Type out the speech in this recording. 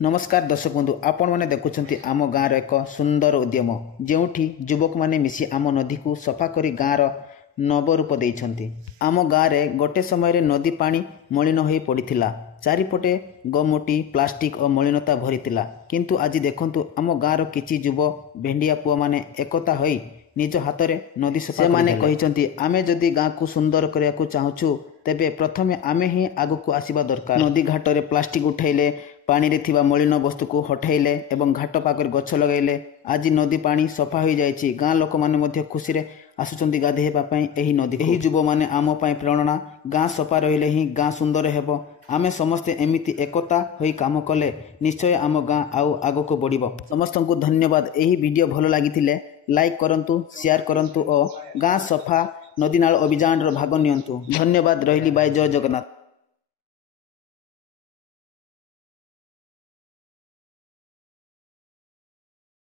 नमस्कार दर्शक बंधु आपण मैंने देखुं आम गाँव एक सुंदर उद्यम जो युवक मैंने मिसी आम नदी को सफा कर गाँव नवरूप देइछंती। आम गाँव में गोटे समय नदी पानी मलिन हो पड़ा चारिपटे गमुटी प्लास्टिक और मलिनता भरी किंतु आज देखंतु आम गाँव किछि युव भेंडिया पुआ माने एकता होई निज हाथ में नदी सफा से माने कहिसंती आमे जदि गाँ को सुंदर करने को चाहूँ तेबे प्रथमे आमे ही आगु को आसीबा दरकार। नदी घाट रे प्लास्टिक उठाइले पानी रे थिबा मलिन वस्तु को हटाइले एवं घाट पाखरे गछ लगाइले आज नदी पानी सफा हो जाइछि। गाँ लोक माने मध्य खुशी रे आसुचंती गाधेबा पई एही नदी। एही युव माने आम पई प्रेरणा। गाँ सफा रहिले ही गाँ सुंदर हेबो। आमे समस्ते एमिति एकता होई काम कले निश्चय आम गाँ आउ आगो को बढ़िबो। समस्त को धन्यवाद। एही वीडियो भलो लागिथिले लाइक करंतु शेयर करंतु और गाँ सफा नदी नाल अभियान रो भाग नियंतु। धन्यवाद। रहिली बाय जय जगन्नाथ।